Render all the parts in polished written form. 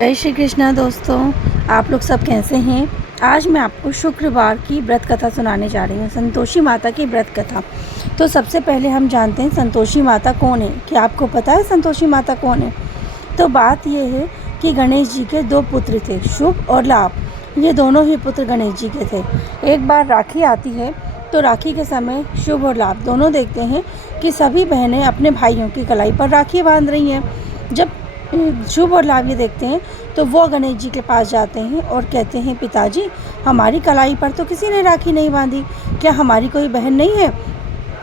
जय श्री कृष्णा दोस्तों, आप लोग सब कैसे हैं। आज मैं आपको शुक्रवार की व्रत कथा सुनाने जा रही हूँ, संतोषी माता की व्रत कथा। तो सबसे पहले हम जानते हैं संतोषी माता कौन है। क्या आपको पता है संतोषी माता कौन है? तो बात यह है कि गणेश जी के दो पुत्र थे, शुभ और लाभ। ये दोनों ही पुत्र गणेश जी के थे। एक बार राखी आती है तो राखी के समय शुभ और लाभ दोनों देखते हैं कि सभी बहनें अपने भाइयों की कलाई पर राखी बांध रही हैं। जब शुभ और लाभ ये देखते हैं तो वो गणेश जी के पास जाते हैं और कहते हैं, पिताजी हमारी कलाई पर तो किसी ने राखी नहीं बांधी, क्या हमारी कोई बहन नहीं है?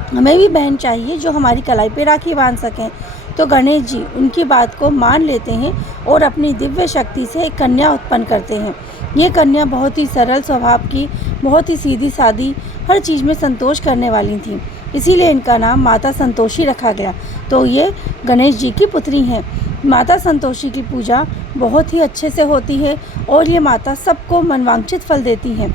हमें भी बहन चाहिए जो हमारी कलाई पे राखी बांध सकें। तो गणेश जी उनकी बात को मान लेते हैं और अपनी दिव्य शक्ति से एक कन्या उत्पन्न करते हैं। ये कन्या बहुत ही सरल स्वभाव की, बहुत ही सीधी सादी, हर चीज़ में संतोष करने वाली थी, इसीलिए इनका नाम माता संतोषी रखा गया। तो ये गणेश जी की पुत्री हैं। माता संतोषी की पूजा बहुत ही अच्छे से होती है और ये माता सबको मनवांछित फल देती हैं।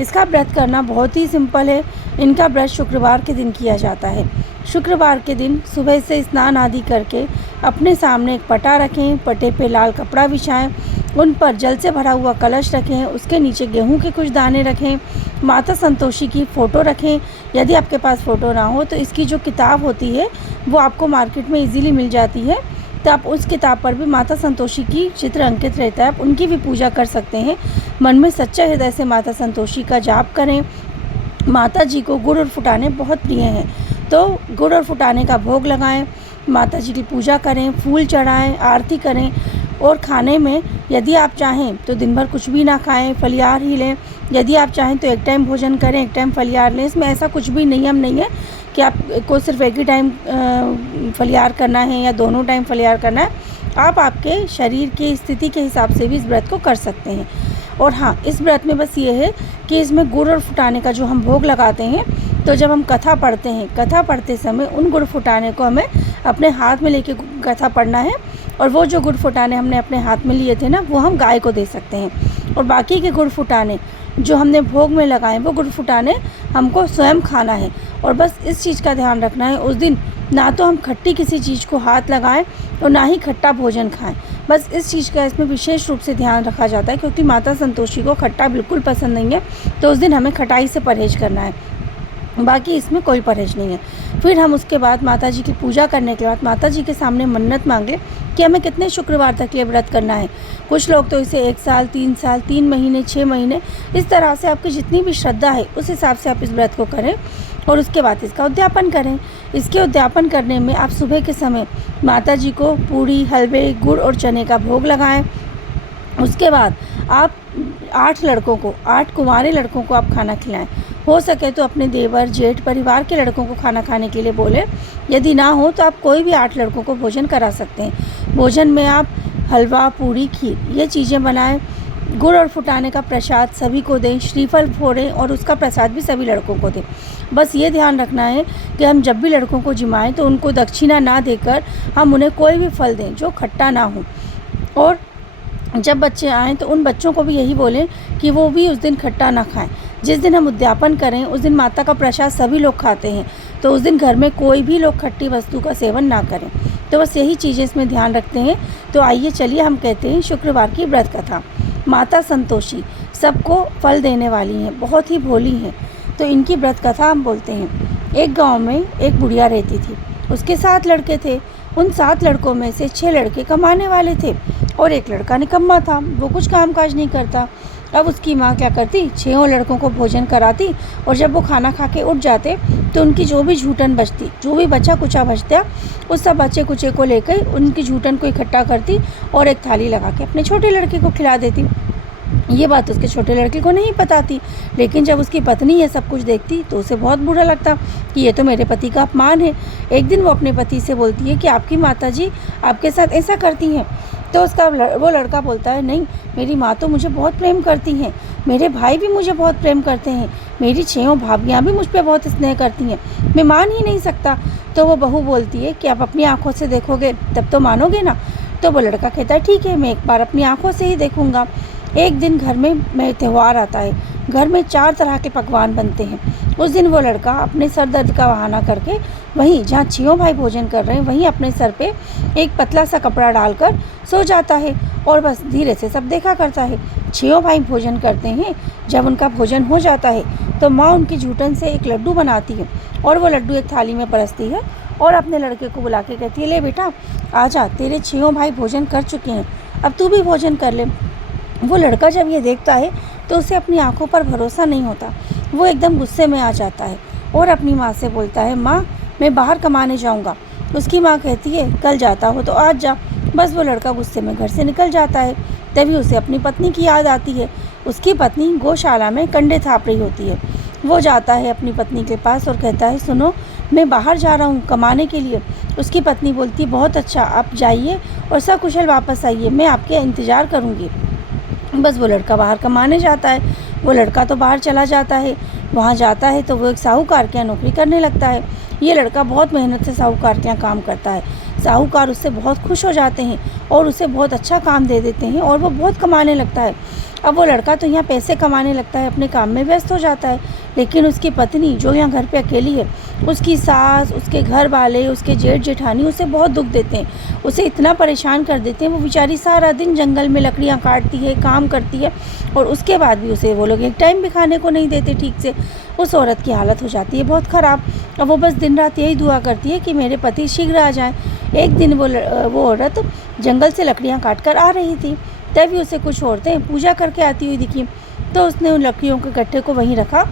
इसका व्रत करना बहुत ही सिंपल है। इनका व्रत शुक्रवार के दिन किया जाता है। शुक्रवार के दिन सुबह से स्नान आदि करके अपने सामने एक पटा रखें, पटे पे लाल कपड़ा बिछाएं, उन पर जल से भरा हुआ कलश रखें, उसके नीचे गेहूं के कुछ दाने रखें, माता संतोषी की फ़ोटो रखें। यदि आपके पास फ़ोटो ना हो तो इसकी जो किताब होती है वो आपको मार्केट में इजीली मिल जाती है, तो आप उस किताब पर भी माता संतोषी की चित्र अंकित रहता है, आप उनकी भी पूजा कर सकते हैं। मन में सच्चे हृदय से माता संतोषी का जाप करें। माता जी को गुड़ और फुटाने बहुत प्रिय हैं, तो गुड़ और फुटाने का भोग लगाएं, माता जी की पूजा करें, फूल चढ़ाएं, आरती करें। और खाने में यदि आप चाहें तो दिन भर कुछ भी ना खाएं, फलिहार ही लें। यदि आप चाहें तो एक टाइम भोजन करें, एक टाइम फलिहार लें। इसमें ऐसा कुछ भी नियम नहीं है कि आपको सिर्फ एक ही टाइम फलिहार करना है या दोनों टाइम फलिहार करना है। आप आपके शरीर की स्थिति के हिसाब से भी इस व्रत को कर सकते हैं। और हाँ, इस व्रत में बस ये है कि इसमें गुड़ और फुटाने का जो हम भोग लगाते हैं, तो जब हम कथा पढ़ते हैं, कथा पढ़ते समय उन गुड़ फुटाने को हमें अपने हाथ में लेके कथा पढ़ना है। और वो जो गुड़ फुटाने हमने अपने हाथ में लिए थे ना, वो हम गाय को दे सकते हैं। और बाकी के गुड़ फुटाने जो हमने भोग में लगाए, वो गुड़ फुटाने हमको स्वयं खाना है। और बस इस चीज़ का ध्यान रखना है, उस दिन ना तो हम खट्टी किसी चीज़ को हाथ लगाएं और ना ही खट्टा भोजन खाएं। बस इस चीज़ का इसमें विशेष रूप से ध्यान रखा जाता है, क्योंकि माता संतोषी को खट्टा बिल्कुल पसंद नहीं है। तो उस दिन हमें खटाई से परहेज करना है, बाकी इसमें कोई परहेज नहीं है। फिर हम उसके बाद माता जी की पूजा करने के बाद माता जी के सामने मन्नत मांग लें कि हमें कितने शुक्रवार तक ये व्रत करना है। कुछ लोग तो इसे 1 साल, 3 साल, 3 महीने, 6 महीने, इस तरह से आपकी जितनी भी श्रद्धा है उस हिसाब से आप इस व्रत को करें और उसके बाद इसका उद्यापन करें। इसके उद्यापन करने में आप सुबह के समय माता जी को पूड़ी, हलवे, गुड़ और चने का भोग लगाएं। उसके बाद आप 8 लड़कों को, 8 कुंवारे लड़कों को आप खाना खिलाएं। हो सके तो अपने देवर, जेठ, परिवार के लड़कों को खाना खाने के लिए बोलें। यदि ना हो तो आप कोई भी 8 लड़कों को भोजन करा सकते हैं। भोजन में आप हलवा, पूड़ी, खीर ये चीज़ें बनाएं। गुड़ और फुटाने का प्रसाद सभी को दें, श्रीफल फोड़ें और उसका प्रसाद भी सभी लड़कों को दें। बस ये ध्यान रखना है कि हम जब भी लड़कों को जिमाएं तो उनको दक्षिणा ना देकर हम उन्हें कोई भी फल दें जो खट्टा ना हो। और जब बच्चे आएँ तो उन बच्चों को भी यही बोलें कि वो भी उस दिन खट्टा ना खाएं। जिस दिन हम उद्यापन करें उस दिन माता का प्रसाद सभी लोग खाते हैं, तो उस दिन घर में कोई भी लोग खट्टी वस्तु का सेवन ना करें। तो बस यही चीज़ें इसमें ध्यान रखते हैं। तो आइए चलिए हम कहते हैं शुक्रवार की व्रत कथा। माता संतोषी सबको फल देने वाली हैं, बहुत ही भोली हैं, तो इनकी व्रत कथा हम बोलते हैं। एक गाँव में एक बुढ़िया रहती थी, उसके 7 लड़के थे। उन 7 लड़कों में से 6 लड़के कमाने वाले थे और एक लड़का निकम्मा था, वो कुछ काम काज नहीं करता। अब उसकी माँ क्या करती, 6 लड़कों को भोजन कराती और जब वो खाना खा के उठ जाते तो उनकी जो भी झूठन बचती, जो भी बचा कुचा बचता, उस सब बचे कुचे को लेकर उनकी झूठन को इकट्ठा करती और एक थाली लगा के अपने छोटे लड़के को खिला देती। ये बात उसके छोटे लड़के को नहीं पता थी, लेकिन जब उसकी पत्नी ये सब कुछ देखती तो उसे बहुत बुरा लगता कि ये तो मेरे पति का अपमान है। एक दिन वो अपने पति से बोलती है कि आपकी माता जी आपके साथ ऐसा करती हैं। तो वो लड़का बोलता है, नहीं, मेरी माँ तो मुझे बहुत प्रेम करती हैं, मेरे भाई भी मुझे बहुत प्रेम करते हैं, मेरी 6 भाभियाँ भी मुझ पर बहुत स्नेह करती हैं, मैं मान ही नहीं सकता। तो वो बहू बोलती है कि आप अपनी आँखों से देखोगे तब तो मानोगे ना। तो वो लड़का कहता है, ठीक है, मैं एक बार अपनी आँखों से ही देखूँगा। एक दिन घर में त्यौहार आता है, घर में 4 तरह के पकवान बनते हैं। उस दिन वो लड़का अपने सर दर्द का बहाना करके वहीं जहाँ 6 भाई भोजन कर रहे हैं वहीं अपने सर पे एक पतला सा कपड़ा डालकर सो जाता है और बस धीरे से सब देखा करता है। 6 भाई भोजन करते हैं। जब उनका भोजन हो जाता है तो माँ उनकी जूठन से एक लड्डू बनाती है और वो लड्डू एक थाली में परसती है और अपने लड़के को बुला के कहती है, ले बेटा आजा, तेरे 6 भाई भोजन कर चुके हैं, अब तू भी भोजन कर ले। वो लड़का जब ये देखता है तो उसे अपनी आंखों पर भरोसा नहीं होता। वो एकदम गुस्से में आ जाता है और अपनी माँ से बोलता है, माँ मैं बाहर कमाने जाऊँगा। उसकी माँ कहती है, कल जाता हो तो आज जा। बस वो लड़का गुस्से में घर से निकल जाता है। तभी उसे अपनी पत्नी की याद आती है। उसकी पत्नी गौशाला में कंडे थाप रही होती है। वो जाता है अपनी पत्नी के पास और कहता है, सुनो मैं बाहर जा रहा हूँ कमाने के लिए। उसकी पत्नी बोलती है, बहुत अच्छा, आप जाइए और सकुशल वापस आइए, मैं आपके इंतज़ार करूँगी। बस वो लड़का बाहर कमाने जाता है। वो लड़का तो बाहर चला जाता है। वहाँ जाता है तो वो एक साहूकार के यहाँ नौकरी करने लगता है। ये लड़का बहुत मेहनत से साहूकार के यहाँ काम करता है। साहूकार उससे बहुत खुश हो जाते हैं और उसे बहुत अच्छा काम दे देते हैं और वो बहुत कमाने लगता है। अब वो लड़का तो यहाँ पैसे कमाने लगता है, अपने काम में व्यस्त हो जाता है। लेकिन उसकी पत्नी जो यहाँ घर पे अकेली है, उसकी सास, उसके घर वाले, उसके जेठ जेठानी उसे बहुत दुख देते हैं, उसे इतना परेशान कर देते हैं। वो बेचारी सारा दिन जंगल में लकड़ियाँ काटती है, काम करती है और उसके बाद भी उसे वो लोग एक टाइम भी खाने को नहीं देते ठीक से। उस औरत की हालत हो जाती है बहुत ख़राब। अब वो बस दिन रात यही दुआ करती है कि मेरे पति शीघ्र आ जाएँ। एक दिन वो औरत जंगल से लकड़ियाँ काट कर आ रही थी। तभी उसे कुछ औरतें पूजा करके आती हुई दिखी। तो उसने उन लकड़ियों के गट्ठे को वहीं रखा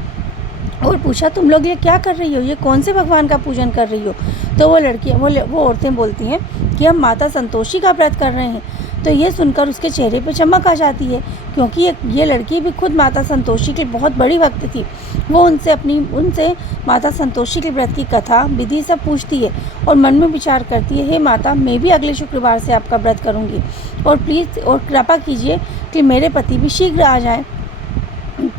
और पूछा, तुम लोग ये क्या कर रही हो, ये कौन से भगवान का पूजन कर रही हो? तो वो औरतें बोलती हैं कि हम माता संतोषी का व्रत कर रहे हैं। तो ये सुनकर उसके चेहरे पे चमक आ जाती है, क्योंकि ये लड़की भी खुद माता संतोषी की बहुत बड़ी भक्त थी। वो उनसे माता संतोषी के व्रत की कथा विधि सब पूछती है और मन में विचार करती है, हे माता, मैं भी अगले शुक्रवार से आपका व्रत करूँगी और प्लीज़ और कृपा कीजिए कि मेरे पति भी शीघ्र आ जाएँ।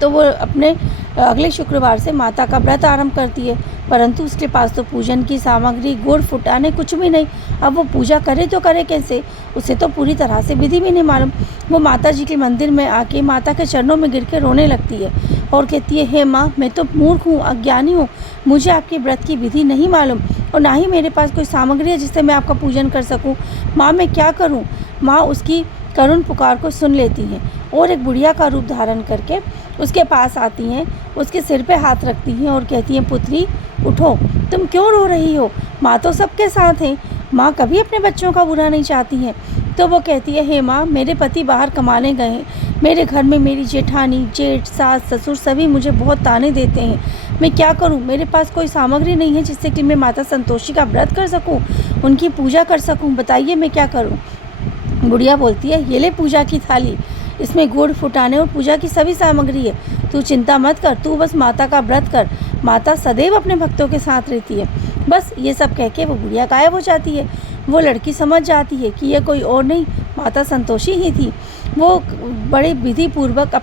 तो वो अपने अगले शुक्रवार से माता का व्रत आरंभ करती है, परंतु उसके पास तो पूजन की सामग्री, गुड़, फुटाने कुछ भी नहीं। अब वो पूजा करे तो करे कैसे? उसे तो पूरी तरह से विधि भी नहीं मालूम। वो माता जी के मंदिर में आके माता के चरणों में गिर के रोने लगती है और कहती है, हे माँ, मैं तो मूर्ख हूँ, अज्ञानी हूँ, मुझे आपके व्रत की विधि नहीं मालूम और ना ही मेरे पास कोई सामग्री है जिससे मैं आपका पूजन कर सकूँ। माँ मैं क्या करूँ? माँ उसकी करुण पुकार को सुन लेती हैं और एक बुढ़िया का रूप धारण करके उसके पास आती हैं, उसके सिर पे हाथ रखती हैं और कहती हैं, पुत्री उठो, तुम क्यों रो रही हो? माँ तो सबके साथ हैं, माँ कभी अपने बच्चों का बुरा नहीं चाहती हैं। तो वो कहती है, हे माँ, मेरे पति बाहर कमाने गए हैं, मेरे घर में मेरी जेठानी, जेठ, सास, ससुर सभी मुझे बहुत ताने देते हैं, मैं क्या करूँ? मेरे पास कोई सामग्री नहीं है जिससे कि मैं माता संतोषी का व्रत कर सकूँ, उनकी पूजा कर सकूँ, बताइए मैं क्या करूँ? बुढ़िया बोलती है, ये ले पूजा की थाली, इसमें गुड़, फुटाने और पूजा की सभी सामग्री है, तू चिंता मत कर, तू बस माता का व्रत कर, माता सदैव अपने भक्तों के साथ रहती है। बस ये सब कह के वो बुढ़िया गायब हो जाती है। वो लड़की समझ जाती है कि ये कोई और नहीं, माता संतोषी ही थी। वो बड़े विधि पूर्वक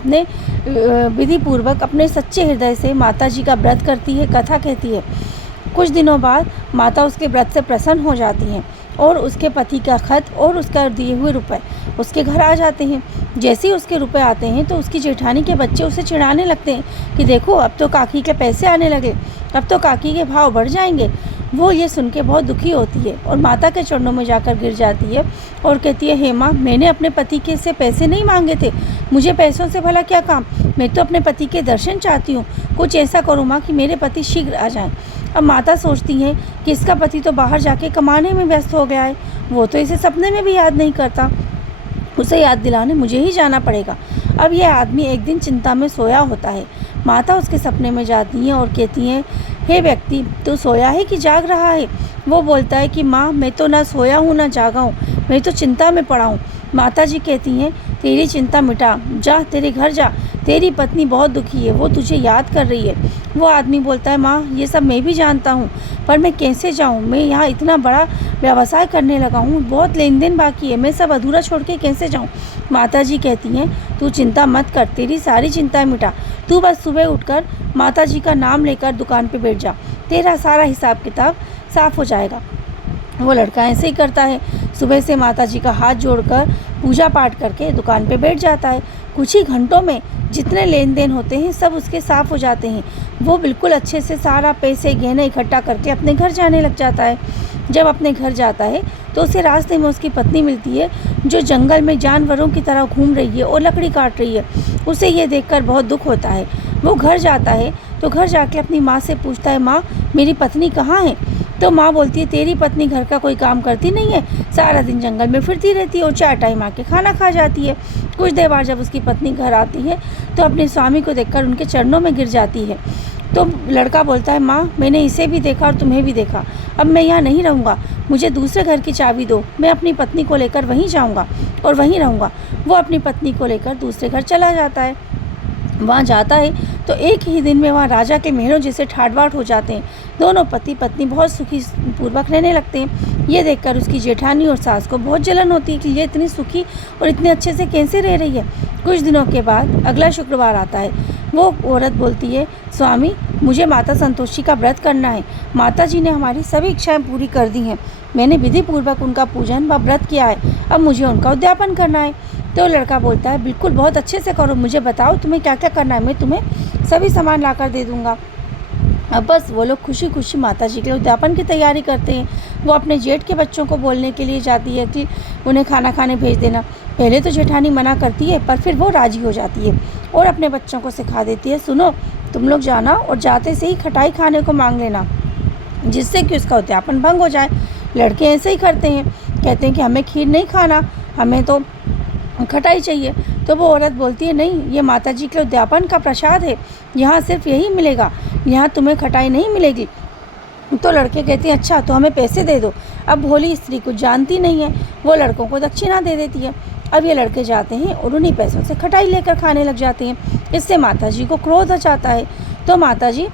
अपने सच्चे हृदय से माता जी का व्रत करती है, कथा कहती है। कुछ दिनों बाद माता उसके व्रत से प्रसन्न हो जाती हैं और उसके पति का खत और उसका दिए हुए रुपए उसके घर आ जाते हैं। जैसे ही उसके रुपए आते हैं तो उसकी जेठानी के बच्चे उसे चिढ़ाने लगते हैं कि देखो, अब तो काकी के पैसे आने लगे, अब तो काकी के भाव बढ़ जाएंगे। वो ये सुन के बहुत दुखी होती है और माता के चरणों में जाकर गिर जाती है और कहती है, हे माँ, मैंने अपने पति के से पैसे नहीं मांगे थे, मुझे पैसों से भला क्या काम, मैं तो अपने पति के दर्शन चाहती हूँ, कुछ ऐसा करो माँ कि मेरे पति शीघ्र आ जाएं। अब माता सोचती हैं कि इसका पति तो बाहर जाके कमाने में व्यस्त हो गया है, वो तो इसे सपने में भी याद नहीं करता, उसे याद दिलाने मुझे ही जाना पड़ेगा। अब यह आदमी एक दिन चिंता में सोया होता है। माता उसके सपने में जाती हैं और कहती हैं, हे व्यक्ति, तू सोया है कि जाग रहा है? वो बोलता है कि माँ, मैं तो ना सोया हूँ ना जागा हूँ, मैं तो चिंता में पड़ा हूँ। माता जी कहती हैं, तेरी चिंता मिटा, जा तेरे घर जा, तेरी पत्नी बहुत दुखी है, वो तुझे याद कर रही है। वो आदमी बोलता है, माँ, ये सब मैं भी जानता हूँ, पर मैं कैसे जाऊँ? मैं यहाँ इतना बड़ा व्यवसाय करने लगा हूँ, बहुत लेन देन बाकी है, मैं सब अधूरा छोड़ के कैसे जाऊँ? माता जी कहती हैं, तू चिंता मत कर, तेरी सारी चिंताएं मिटा, तू बस सुबह उठकर माता जी का नाम लेकर दुकान पे बैठ जा, तेरा सारा हिसाब किताब साफ हो जाएगा। वो लड़का ऐसे ही करता है। सुबह से माता जी का हाथ जोड़कर पूजा पाठ करके दुकान पे बैठ जाता है। कुछ ही घंटों में जितने लेन देन होते हैं सब उसके साफ हो जाते हैं। वो बिल्कुल अच्छे से सारा पैसे गहने इकट्ठा करके अपने घर जाने लग जाता है। जब अपने घर जाता है तो उसे रास्ते में उसकी पत्नी मिलती है, जो जंगल में जानवरों की तरह घूम रही है और लकड़ी काट रही है। उसे ये देखकर बहुत दुख होता है। वो घर जाता है तो घर जाके अपनी माँ से पूछता है, माँ मेरी पत्नी कहाँ है? तो माँ बोलती है, तेरी पत्नी घर का कोई काम करती नहीं है, सारा दिन जंगल में फिरती रहती है और 4 टाइम आके खाना खा जाती है। कुछ देर बाद जब उसकी पत्नी घर आती है तो अपने स्वामी को देखकर उनके चरणों में गिर जाती है। तो लड़का बोलता है, माँ मैंने इसे भी देखा और तुम्हें भी देखा, अब मैं यहाँ नहीं रहूँगा, मुझे दूसरे घर की चाबी दो, मैं अपनी पत्नी को लेकर वहीं जाऊँगा और वहीं रहूँगा। वो अपनी पत्नी को लेकर दूसरे घर चला जाता है। वहाँ जाता है तो एक ही दिन में वहाँ राजा के महलों जैसे ठाट बाट हो जाते हैं। दोनों पति पत्नी बहुत सुखी पूर्वक रहने लगते हैं। ये देखकर उसकी जेठानी और सास को बहुत जलन होती है कि ये इतनी सुखी और इतने अच्छे से कैसे रह रही है। कुछ दिनों के बाद अगला शुक्रवार आता है। वो औरत बोलती है, स्वामी मुझे माता संतोषी का व्रत करना है। माता जी ने हमारी सभी इच्छाएं पूरी कर दी हैं। मैंने विधि पूर्वक उनका पूजन व व्रत किया है, अब मुझे उनका उद्यापन करना है। तो लड़का बोलता है, बिल्कुल बहुत अच्छे से करो, मुझे बताओ तुम्हें क्या क्या करना है, मैं तुम्हें सभी सामान ला कर दे दूँगा। अब बस वो लोग खुशी खुशी माता जी के उद्यापन की तैयारी करते हैं। वो अपने जेठ के बच्चों को बोलने के लिए जाती है कि उन्हें खाना खाने भेज देना। पहले तो जेठानी मना करती है, पर फिर वो राजी हो जाती है और अपने बच्चों को सिखा देती है, सुनो तुम लोग जाना और जाते से ही खटाई खाने को मांग लेना, जिससे कि उसका उद्यापन भंग हो जाए। लड़के ऐसे ही करते हैं, कहते हैं कि हमें खीर नहीं खाना, हमें तो खटाई चाहिए। तो वो औरत बोलती है, नहीं ये माता जी के उद्यापन का प्रसाद है, यहाँ सिर्फ यही मिलेगा, यहाँ तुम्हें खटाई नहीं मिलेगी। तो लड़के कहते हैं, अच्छा तो हमें पैसे दे दो। अब भोली स्त्री कुछ जानती नहीं है, वो लड़कों को दक्षिणा दे देती है। अब ये लड़के जाते हैं और उन्हीं पैसों से खटाई लेकर खाने लग जाते हैं। इससे माता जी को क्रोध आ जाता है। तो माता जी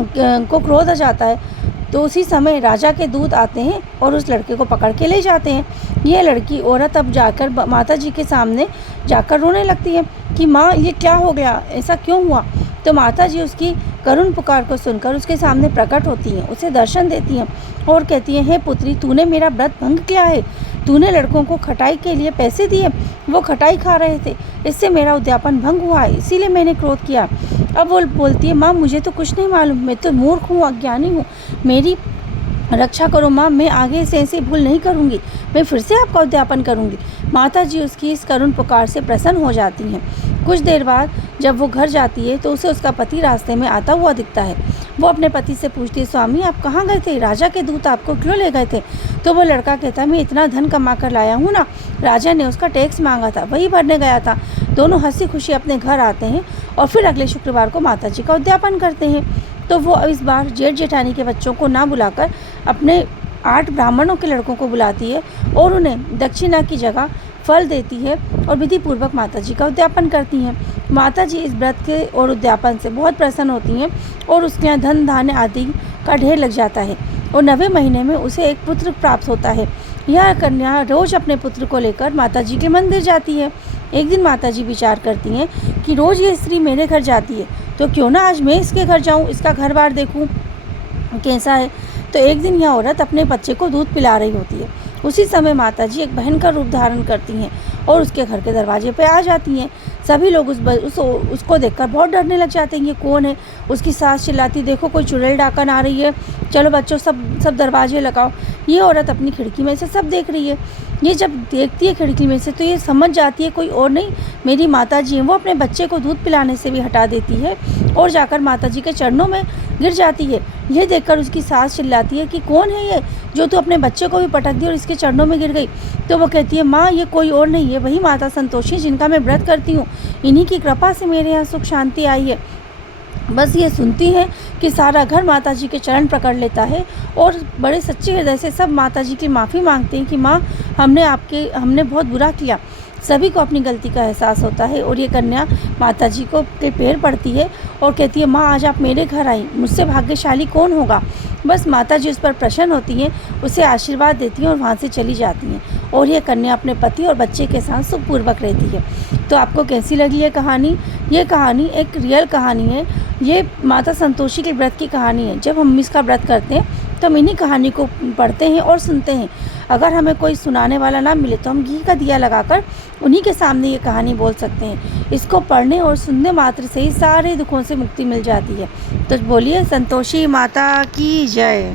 को क्रोध आ जाता है तो उसी समय राजा के दूत आते हैं और उस लड़के को पकड़ के ले जाते हैं। ये लड़की औरत अब जाकर माता जी के सामने जाकर रोने लगती है कि माँ ये क्या हो गया, ऐसा क्यों हुआ। तो माता जी उसकी करुण पुकार को सुनकर उसके सामने प्रकट होती हैं, उसे दर्शन देती हैं और कहती हैं, हे पुत्री तूने मेरा व्रत भंग किया है, तूने लड़कों को खटाई के लिए पैसे दिए, वो खटाई खा रहे थे, इससे मेरा उद्यापन भंग हुआ है, इसीलिए मैंने क्रोध किया। अब वो बोलती है, माँ मुझे तो कुछ नहीं मालूम, मैं तो मूर्ख हूँ, अज्ञानी हूँ, मेरी रक्षा करो माँ, मैं आगे से ऐसी भूल नहीं करूँगी, मैं फिर से आपका उद्यापन करूँगी। माता जी उसकी इस करुण पुकार से प्रसन्न हो जाती हैं। कुछ देर बाद जब वो घर जाती है तो उसे उसका पति रास्ते में आता हुआ दिखता है। वो अपने पति से पूछती है, स्वामी आप कहाँ गए थे, राजा के दूत आपको क्यों ले गए थे। तो वो लड़का कहता है, मैं इतना धन कमा कर लाया हूँ ना, राजा ने उसका टैक्स मांगा था, वही भरने गया था। दोनों हंसी खुशी अपने घर आते हैं और फिर अगले शुक्रवार को माता जी का उद्यापन करते हैं। तो वो इस बार जेठ जेठानी के बच्चों को ना बुलाकर अपने 8 ब्राह्मणों के लड़कों को बुलाती है और उन्हें दक्षिणा की जगह फल देती है और विधि पूर्वक माता जी का उद्यापन करती हैं। माता जी इस व्रत के और उद्यापन से बहुत प्रसन्न होती हैं और उसके यहाँ धन धान्य आदि का ढेर लग जाता है और 9वें महीने में उसे एक पुत्र प्राप्त होता है। यह कन्या रोज अपने पुत्र को लेकर माता जी के मंदिर जाती है। एक दिन माता जी विचार करती हैं कि रोज़ ये स्त्री मेरे घर जाती है, तो क्यों ना आज मैं इसके घर जाऊँ, इसका घर बार देखूँ कैसा है। तो एक दिन यह औरत अपने बच्चे को दूध पिला रही होती है। उसी समय माता जी एक बहन का रूप धारण करती हैं और उसके घर के दरवाजे पे आ जाती हैं। सभी लोग उसको देखकर बहुत डरने लग जाते हैं, ये कौन है। उसकी सास चिल्लाती, देखो कोई चुड़ैल डाकन आ रही है, चलो बच्चों सब दरवाजे लगाओ। ये औरत अपनी खिड़की में से सब देख रही है। ये जब देखती है खिड़की में से तो ये समझ जाती है कोई और नहीं मेरी माता जी हैं। वो अपने बच्चे को दूध पिलाने से भी हटा देती है और जाकर माता जी के चरणों में गिर जाती है। यह देखकर उसकी सास चिल्लाती है कि कौन है ये जो तू अपने बच्चे को भी पटक दी और इसके चरणों में गिर गई। तो वो कहती है, माँ ये कोई और नहीं है, वही माता संतोषी जिनका मैं व्रत करती हूँ, इन्हीं की कृपा से मेरे यहाँ सुख शांति आई है। बस ये सुनती है कि सारा घर माता जी के चरण पकड़ लेता है और बड़े सच्चे हृदय से सब माता जी की माफ़ी मांगते हैं कि माँ हमने बहुत बुरा किया। सभी को अपनी गलती का एहसास होता है और ये कन्या माता जी को के पैर पड़ती है और कहती है, माँ आज आप मेरे घर आई, मुझसे भाग्यशाली कौन होगा। बस माता जी उस पर प्रसन्न होती हैं, उसे आशीर्वाद देती हैं और वहाँ से चली जाती हैं और ये कन्या अपने पति और बच्चे के साथ सुखपूर्वक रहती है। तो आपको कैसी लगी ये कहानी? ये कहानी एक रियल कहानी है, ये माता संतोषी के व्रत की कहानी है। जब हम इसका व्रत करते हैं तो हम इन्हीं कहानी को पढ़ते हैं और सुनते हैं। अगर हमें कोई सुनाने वाला ना मिले तो हम घी का दिया लगाकर उन्हीं के सामने ये कहानी बोल सकते हैं। इसको पढ़ने और सुनने मात्र से ही सारे दुखों से मुक्ति मिल जाती है। तो बोलिए संतोषी माता की जय।